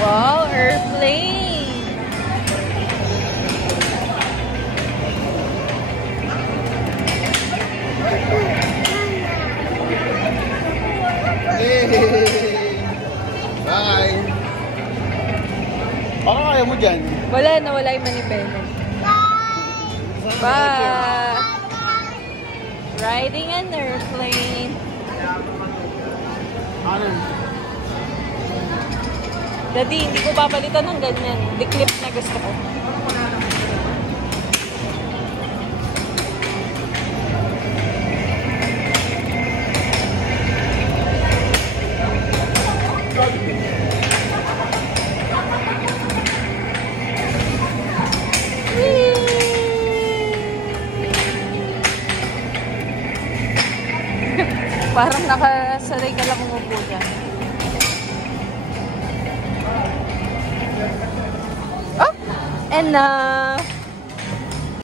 Wow, airplane. Bye! Baka kaya mo dyan? Wala na, wala yung manipela. Bye! Riding an airplane. Ano? Daddy, hindi ko papalitan ng ganyan. Di-clip na gusto ko. Parang nakasaray ka lang umupo dyan. Oh! Enough!